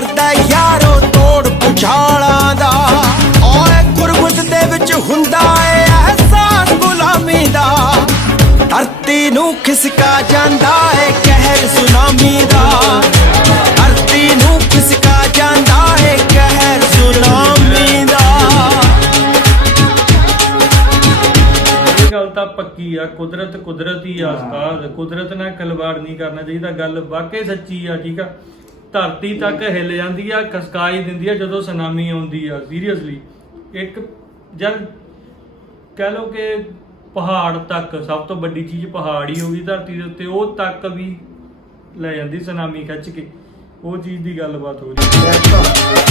ਕਰਦਾ ਯਾਰੋ ਤੋੜ ਪੁਛਾਲਾਂ ਦਾ। ਓਏ ਗੁਰਮਤ ਦੇ ਵਿੱਚ ਹੁੰਦਾ ਏ ਅਹਿਸਾਸ ਗੁਲਾਮੀ ਦਾ। ਧਰਤੀ ਨੂੰ ਖਿਸਕਾ ਜਾਂਦਾ ਏ ਕਹਿਰ ਸੁਨਾਮੀ ਦਾ। ਪੱਕੀ ਆ, ਕੁਦਰਤ ਕੁਦਰਤੀ ਆ ਉਸਤਾਦ। ਕੁਦਰਤ ਨਾਲ ਖਿਲਵਾੜ ਨਹੀਂ ਕਰਨਾ ਚਾਹੀਦਾ, ਗੱਲ ਵਾਕਈ ਸੱਚੀ ਆ, ਠੀਕ ਆ? ਧਰਤੀ ਤੱਕ ਹਿੱਲ ਜਾਂਦੀ ਆ, ਖਸਕਾਈ ਦਿੰਦੀ ਆ ਜਦੋਂ ਸੁਨਾਮੀ ਆਉਂਦੀ ਆ ਸੀਰੀਅਸਲੀ ਇੱਕ ਜਦ ਕਹਿ ਲਓ ਕਿ ਪਹਾੜ ਤੱਕ, ਸਭ ਤੋਂ ਵੱਡੀ ਚੀਜ਼ ਪਹਾੜ ਹੀ ਹੋਗੀ ਧਰਤੀ ਦੇ ਉੱਤੇ, ਉਹ ਤੱਕ ਵੀ ਲੈ ਜਾਂਦੀ ਸੁਨਾਮੀ ਖਿੱਚ ਕੇ। ਉਹ ਚੀਜ਼ ਦੀ ਗੱਲਬਾਤ ਹੋ ਰਹੀ